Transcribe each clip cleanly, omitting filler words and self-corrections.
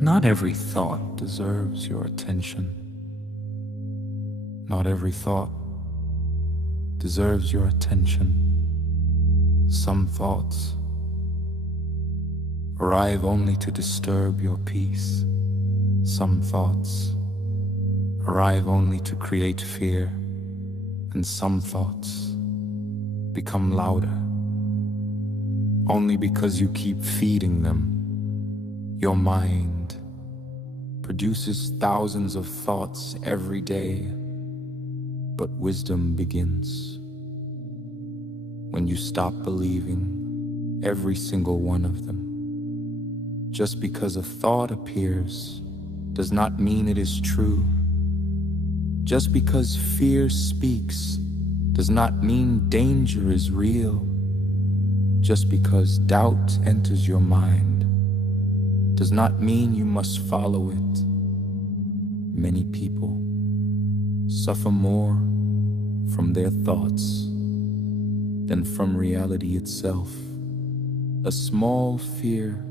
Not every thought deserves your attention. Not every thought deserves your attention. Some thoughts arrive only to disturb your peace. Some thoughts arrive only to create fear. And some thoughts become louder only because you keep feeding them. Your mind produces thousands of thoughts every day, but wisdom begins when you stop believing every single one of them. Just because a thought appears does not mean it is true. Just because fear speaks does not mean danger is real. Just because doubt enters your mind does not mean you must follow it. Many people suffer more from their thoughts than from reality itself. A small fear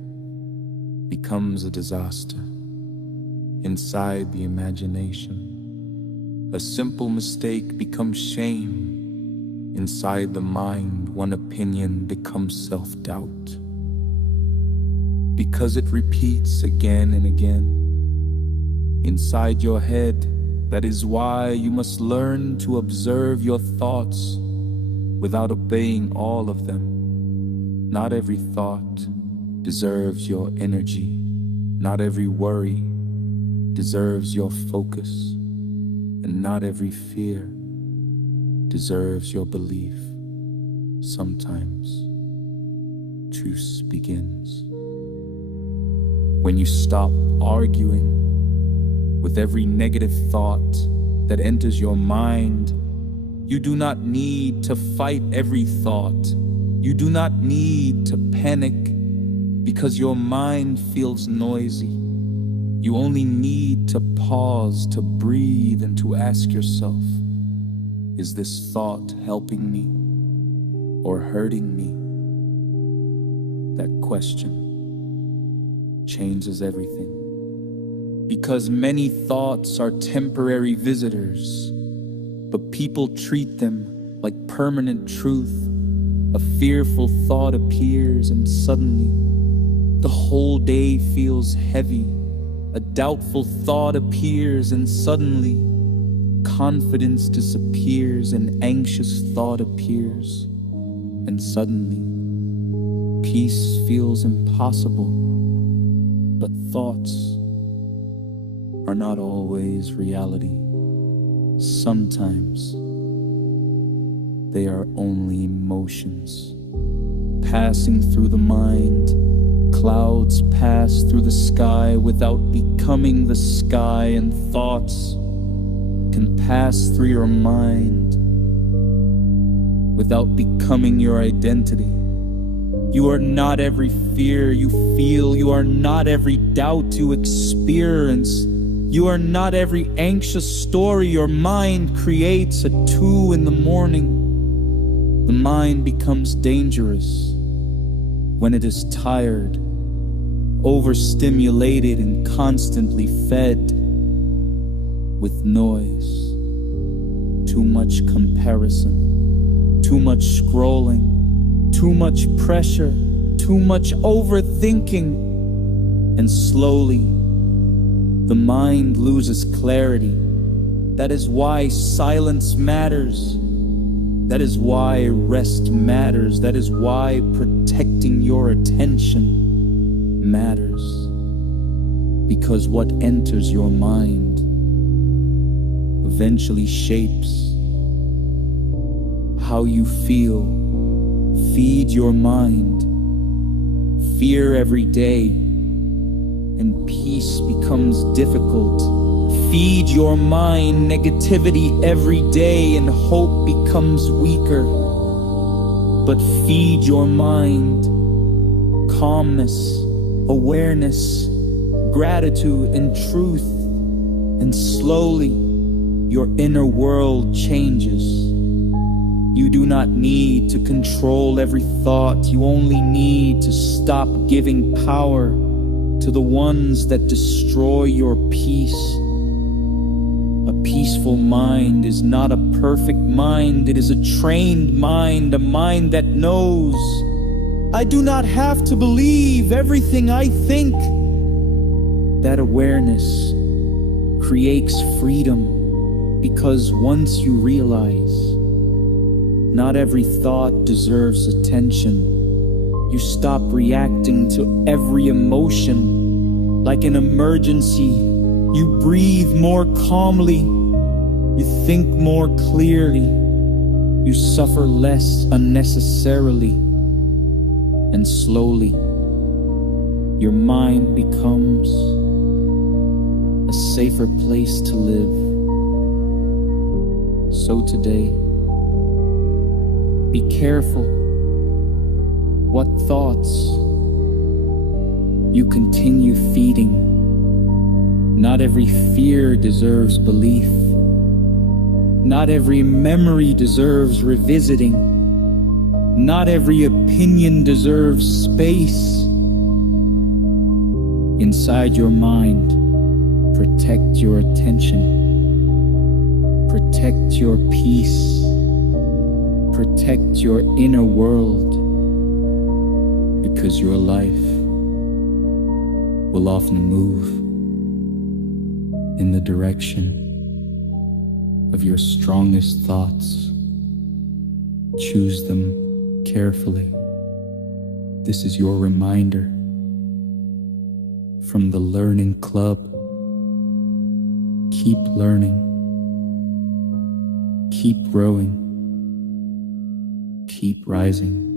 becomes a disaster inside the imagination. A simple mistake becomes shame inside the mind. One opinion becomes self-doubt because it repeats again and again inside your head. That is why you must learn to observe your thoughts without obeying all of them. Not every thought deserves your energy. Not every worry deserves your focus. And not every fear deserves your belief. Sometimes truce begins when you stop arguing with every negative thought that enters your mind. You do not need to fight every thought. You do not need to panic because your mind feels noisy. You only need to pause, to breathe, and to ask yourself, is this thought helping me or hurting me? That question changes everything. Because many thoughts are temporary visitors, but people treat them like permanent truth. A fearful thought appears and suddenly the whole day feels heavy. A doubtful thought appears and suddenly confidence disappears. An anxious thought appears and suddenly peace feels impossible. But thoughts are not always reality. Sometimes they are only emotions passing through the mind. Clouds pass through the sky without becoming the sky, and thoughts can pass through your mind without becoming your identity. You are not every fear you feel. You are not every doubt you experience. You are not every anxious story your mind creates at 2 in the morning. The mind becomes dangerous when it is tired, overstimulated, and constantly fed with noise. Too much comparison, too much scrolling, too much pressure, too much overthinking, and slowly the mind loses clarity. That is why silence matters. That is why rest matters. That is why protecting your attention matters. Because what enters your mind eventually shapes how you feel. Feed your mind fear every day, and peace becomes difficult. Feed your mind negativity every day, and hope becomes weaker. But feed your mind calmness, awareness, gratitude, and truth, and slowly your inner world changes. You do not need to control every thought. You only need to stop giving power to the ones that destroy your peace. A peaceful mind is not a perfect mind. It is a trained mind, a mind that knows, I do not have to believe everything I think. That awareness creates freedom, because once you realize not every thought deserves attention, you stop reacting to every emotion like an emergency. You breathe more calmly, you think more clearly, you suffer less unnecessarily, and slowly your mind becomes a safer place to live. So today, be careful what thoughts you continue feeding. Not every fear deserves belief. Not every memory deserves revisiting. Not every opinion deserves space. Inside your mind, protect your attention. Protect your peace. Protect your inner world, because your life will often move in the direction of your strongest thoughts. Choose them carefully. This is your reminder from the Learning Club. Keep learning, keep growing, keep rising.